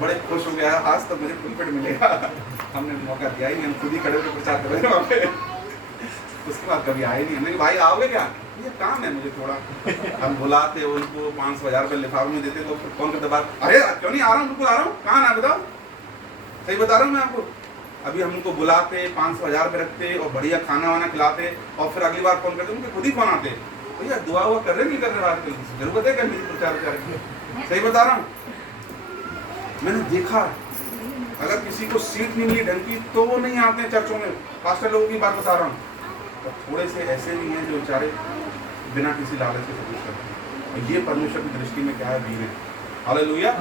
बड़े खुश हो गया, आज तो मुझे पुलपिट मिलेगा। हमने मौका दिया ही नहीं, हम खुद ही खड़े होकर प्रचार कर रहे थे वहाँ पे। उसके बाद कभी आए नहीं। हमने कहा भाई आओगे क्या, ये काम है मुझे थोड़ा। हम बुलाते उनको 500,000 रुपये लिफाफे में देते, तो फिर फोन करते बात, अरे क्यों नहीं आ रहा हूँ, बिल्कुल आ रहा हूँ, कहाँ ना बताओ, सही बता रहा हूँ मैं आपको। अभी हम उनको बुलाते 500,000 रुपये रखते और बढ़िया खाना वाना खिलाते, और फिर अगली बार फोन करते उनके खुद ही फोन आते, भैया दुआ हुआ कर रहे नहीं कर रहे, आजकल जरूरत है करने की प्रचार की। सही बता रहा हूँ, मैंने देखा अगर किसी को सीट नहीं मिली ढंग की तो वो नहीं आते हैं चर्चों में। पास्टर लोगों की बात बता रहा हूँ। और थोड़े से ऐसे भी हैं जो बेचारे बिना किसी लालच के सब कुछ करते हैं, और ये परमेश्वर की दृष्टि में क्या है, वीर है। हालेलुया।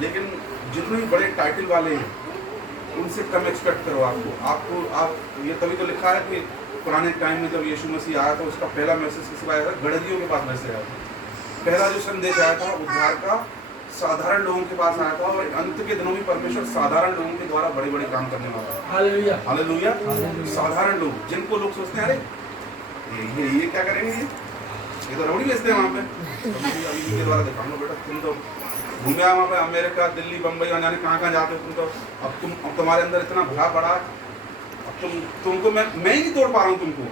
लेकिन जितने बड़े टाइटल वाले हैं उनसे कम एक्सपेक्ट करो। आप ये तभी तो लिखा है कि पुराने टाइम में जब यीशु मसीह आया था, उसका पहला मैसेज किस आया था, गड़दियों के पास मैसेज आया था। पहला जो संदेश आया था उद्धार का साधारण लोगों के पास आया था, और अंत के दिनों में परमेश्वर साधारण लोगों के द्वारा बड़े बड़े काम करने वाला है। Hallelujah, hallelujah. साधारण लोग जिनको लोग सोचते हैं अरे ये क्या करेंगे, ये तो रबड़ी बेचते हैं वहाँ पे। अभी के द्वारा दिखाऊंगा बेटा, तुम तो घूमे वहाँ पे अमेरिका, दिल्ली, बम्बई, जाने कहाँ जाते हो तुम तो। अब तुम्हारे अंदर इतना भरा पड़ा, अब तुमको मैं ही नहीं तोड़ पा रहा हूँ तुमको।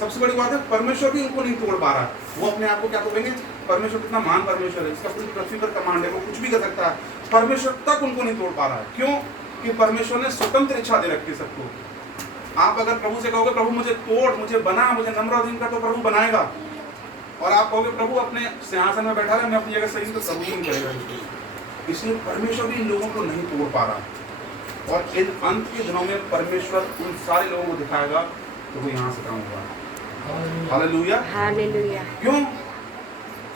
सबसे बड़ी बात है परमेश्वर भी उनको नहीं तोड़ पा रहा। वो अपने आप को क्या तोड़ेंगे, परमेश्वर कितना महान परमेश्वर है, इसका पूरी पृथ्वी पर कमांड है, वो कुछ भी कर सकता है। परमेश्वर तक उनको नहीं तोड़ पा रहा है। क्यों? कि परमेश्वर ने स्वतंत्र इच्छा दे रखी है सबको। आप अगर प्रभु से कहोगे प्रभु मुझे तोड़, मुझे बना, मुझे नम्र अधीन कर, तो प्रभु बनाएगा। और आप कहोगे प्रभु अपने सिंहासन में बैठा है, मैं अपनी जगह सही, तो प्रभु नहीं करेगा। इसलिए परमेश्वर भी इन लोगों को नहीं तोड़ पा रहा। और इन अंत के दिनों में परमेश्वर उन सारे लोगों को दिखाएगा तो वो यहाँ से काम होगा। Hallelujah, hallelujah. क्यों?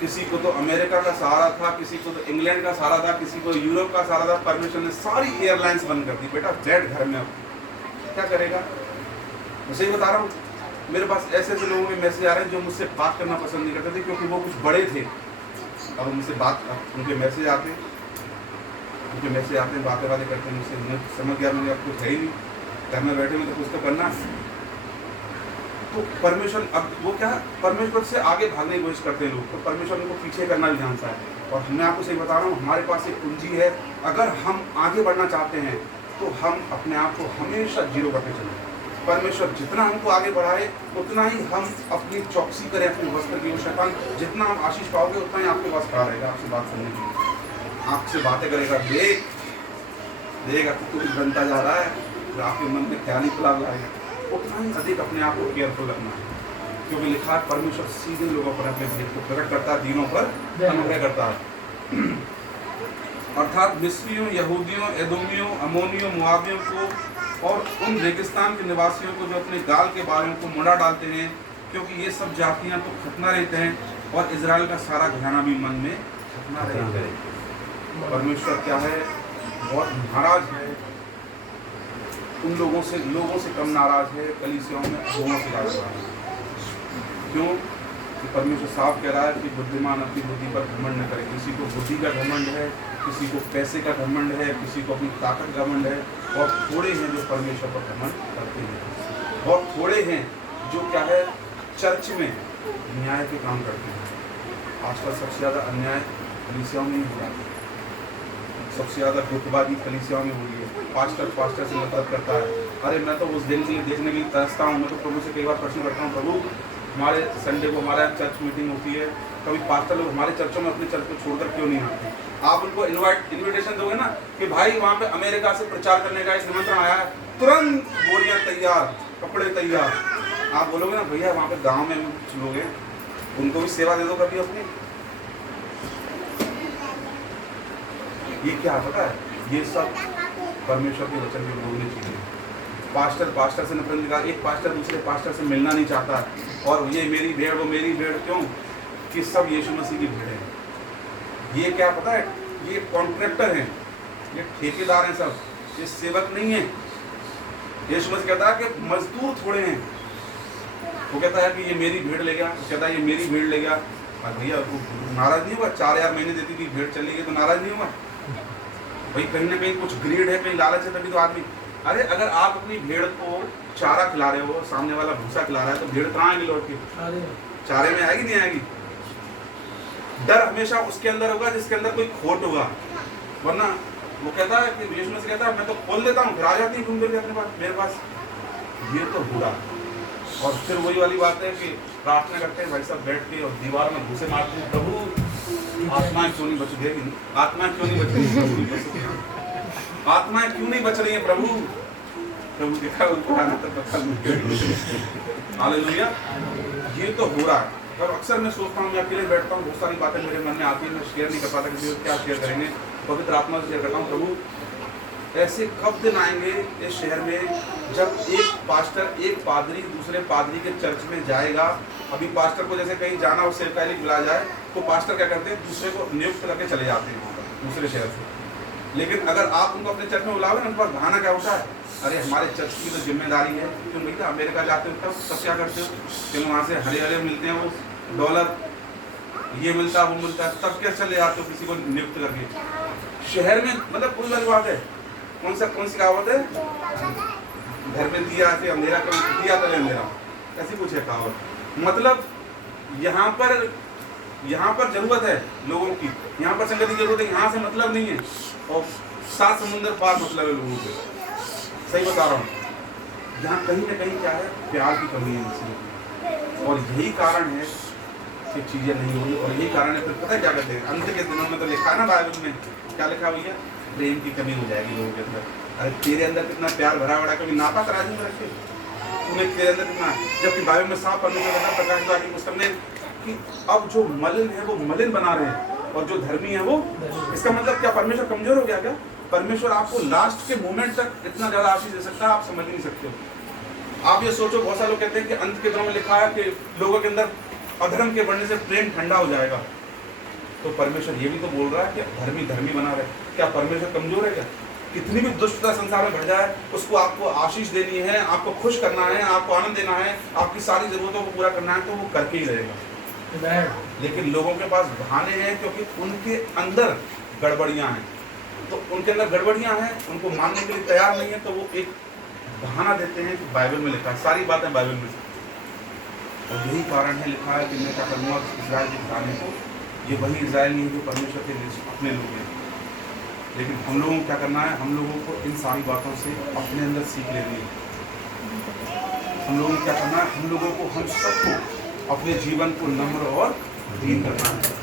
किसी को तो अमेरिका का सहारा था, किसी को तो इंग्लैंड का सहारा था, किसी को यूरोप का सहारा था। परमेश्वर ने सारी एयरलाइंस बंद कर दी। बेटा बैठ घर में, अब क्या करेगा? मैं सही बता रहा हूँ। मेरे पास ऐसे ऐसे लोगों के मैसेज आ रहे हैं जो मुझसे बात करना पसंद नहीं करते थे, क्योंकि वो कुछ बड़े थे। अब मुझसे उनके मैसेज आते हैं, बातें करते हैं मुझसे। मैं समझ गया मुझे अब कुछ है ही नहीं, घर में बैठे में तो कुछ तो करना। तो परमेश्वर अब वो क्या, परमेश्वर से आगे भागने की कोशिश करते हैं लोग, तो परमेश्वर उनको पीछे करना भी जानता है। और मैं आपको सही बता रहा हूँ, हमारे पास एक पूंजी है। अगर हम आगे बढ़ना चाहते हैं तो हम अपने आप को हमेशा जीरो करके चलें। परमेश्वर जितना हमको आगे बढ़ाए उतना ही हम अपनी चौकसी करें, अपने वस्त्र की। शैतान जितना हम आशीष पाओगे उतना ही आपके पास खड़ा रहेगा, आपसे बात करने के लिए, आपसे बातें करेगा। देख अब तो कुछ बनता जा रहा है, जो आपके मन में ख्याल ही फैला है, उतना ही अधिक अपने आप को केयरफुल रखना है। क्योंकि लिखा है परमेश्वर सीधे लोगों पर अपने भेद को प्रकट करता है, दीनों पर अनुग्रह करता है। अर्थात मिस्रियों, यहूदियों, एदोमियों, अमोनियों, मुआवियों को और उन रेगिस्तान के निवासियों को जो अपने गाल के बालों को मुड़ा डालते हैं, क्योंकि ये सब जातियां तो खतना रहते हैं और इजराइल का सारा घराना भी मन में खतना रहता है। परमेश्वर क्या है, बहुत नाराज है उन लोगों से कम नाराज है कलीसियाओं में अगुओं से ज़्यादा नाराज है। क्यों? कि परमेश्वर साफ कह रहा है कि बुद्धिमान अपनी बुद्धि पर घमंड न करे। किसी को बुद्धि का घमंड है, किसी को पैसे का घमंड है, किसी को अपनी ताकत का घमंड है। और थोड़े हैं जो परमेश्वर पर घमंड करते हैं, और थोड़े हैं जो क्या है, चर्च में न्याय के काम करते हैं। आजकल सबसे ज़्यादा अन्याय कलीसियाओं में ही हो रहा है, सबसे ज़्यादा गुटबाजी कलीसियाओं में हो रही है। पास्टर से नफरत करता है। अरे मैं तो उस दिन के लिए देखने के लिए तरसता हूँ। मैं तो प्रभु से कई बार प्रश्न करता हूँ, प्रभु हमारे संडे को हमारा चर्च मीटिंग होती है, कभी पास्टर लोग हमारे चर्चों में अपने चर्च को छोड़कर क्यों नहीं आते? आप उनको इन्विटेशन दोगे ना कि भाई वहाँ पे अमेरिका से प्रचार करने का एक निमंत्रण आया है, तुरंत बोरियां तैयार, कपड़े तैयार। आप बोलोगे ना भैया वहाँ पे गाँव में कुछ लोग हैं, उनको भी सेवा दे दो कभी अपनी। ये क्या पता है, ये सब परमेश्वर के वचन के लोगों ने चाहिए। पास्टर से नफरत निकाल, एक पास्टर दूसरे पास्टर से मिलना नहीं चाहता, और ये मेरी भेड़ वो मेरी भेड़। क्यों? कि सब यीशु मसीह की भेड़ है। ये क्या पता है, ये कॉन्ट्रैक्टर हैं, ये ठेकेदार हैं, सब ये सेवक नहीं है। यीशु मसीह कहता है कि मजदूर थोड़े हैं। वो कहता है कि ये मेरी भेड़ ले गया, कहता है ये मेरी भेड़ ले गया। और भैया नाराज नहीं हुआ? 4,000 महीने देती थी, भेड़ चली गई तो नाराज नहीं हुआ भाई? कहीं ना कहीं कुछ ग्रीड है, कहीं लालच है, तभी तो आदमी। अरे अगर आप अपनी भेड़ को चारा खिला रहे हो, सामने वाला भूसा खिला रहा है, तो भेड़ कहाँ आएगी लौट के? चारे में आएगी नहीं आएगी? डर हमेशा उसके अंदर होगा जिसके अंदर कोई खोट होगा। वरना वो कहता है कि यीशु मसीह कहता है मैं तो खोल देता हूँ, फिर आ जाती है घूम फिर के अपने पास, मेरे पास। ये तो बुरा। और फिर वही वाली बात है कि प्रार्थना करते हैं भाई साहब बैठ के और दीवार में घुसे मारते हैं, प्रभु आत्माएं क्यों नहीं बच गई, आत्माएं क्यों नहीं बच रही, आत्माएं क्यों नहीं बच रही है प्रभु। प्रभु देखा उनको आना तक पता। हालेलुया। ये तो हो रहा है। और अक्सर मैं सोचता हूँ, मैं अकेले बैठता हूँ, बहुत सारी बातें मेरे मन में आती हैं, मैं शेयर नहीं कर पाता किसी को, क्या शेयर करेंगे। पवित्र आत्मा से शेयर करता हूँ, प्रभु ऐसे कब दिन आएंगे इस शहर में जब एक पास्टर एक पादरी दूसरे पादरी के चर्च में जाएगा। अभी पास्टर को जैसे कहीं जाना और सेवकाई बुलाया जाए तो पास्टर क्या करते हैं, दूसरे को नियुक्त करके चले जाते हैं वहाँ पर दूसरे शहर से। लेकिन अगर आप उनको अपने चर्च में बुलाओगे ना, उनके पास बहाना क्या होता है, अरे हमारे चर्च की तो जिम्मेदारी है, क्यों भैया अमेरिका जाते हो तब क्या करते हो, चलो वहाँ से हरे हरे मिलते हैं वो डॉलर, ये मिलता है वो मिलता है, तब क्या चले जाते हो किसी को नियुक्त करके शहर में। मतलब कोई वाली बात है, कौन सी कहावत है, घर में दिया से अंधेरा कभी दिया तले अंधेरा, ऐसी कुछ है कहावत। मतलब यहाँ पर जरूरत है लोगों की, यहाँ पर संगति की जरूरत है, यहाँ से मतलब नहीं है, और 7 समुंदर पार मतलब है लोगों से। सही बता रहा हूँ, यहाँ कहीं ना कहीं क्या है, प्यार की कमी है इसलिए, और यही कारण है कि चीजें नहीं होगी। और यही कारण है फिर पता है क्या कहते हैं, अंत के दिनों में तो लिखा है ना बाइबल में, क्या लिखा भैया, प्रेम की कमी हो जाएगी लोगों के अंदर। अरे तेरे अंदर कितना प्यार भरा बड़ा, कभी नापा तराजू में रखे तूने, तेरे अंदर कितना, जबकि बाइबल में साफ परमेश्वर प्रकाश की पुस्तक में कि अब जो मलिन है वो मलिन बना रहे हैं, और जो धर्मी है वो, इसका मतलब क्या परमेश्वर कमजोर हो गया क्या? परमेश्वर आपको लास्ट के मोमेंट तक इतना ज्यादा आशीष दे सकता है, आप समझ नहीं सकते हो। आप ये सोचो, बहुत सारे लोग कहते हैं कि अंत के दिनों में लिखा है कि लोगों के अंदर अधर्म के बढ़ने से प्रेम ठंडा हो जाएगा, तो परमेश्वर ये भी तो बोल रहा है कि धर्मी धर्मी बना रहे। क्या परमेश्वर कमजोर है क्या? कितनी भी दुष्टता संसार में बढ़ जाए, उसको आपको आशीष देनी है, आपको खुश करना है, आपको आनंद देना है, आपकी सारी जरूरतों को पूरा करना है, तो वो करके ही रहेगा। लेकिन लोगों के पास बहाने हैं, क्योंकि उनके अंदर गड़बड़ियां हैं, तो उनके अंदर गड़बड़ियां हैं, उनको मानने के लिए तैयार नहीं है, तो वो एक बहाना देते हैं कि बाइबल में लिखा है, सारी बातें बाइबल में। और यही कारण है, लिखा है कि मैं क्या करूँगा इस्राएल के घराने को, ये वही इस्राएल नहीं है जो परमेश्वर के अपने लोग हैं। लेकिन हम लोगों को क्या करना है, हम लोगों को इन सारी बातों से अपने अंदर सीख लेनी है। हम लोगों को क्या करना है, हम लोगों को, हम सबको अपने जीवन को नम्र और दीन करना है।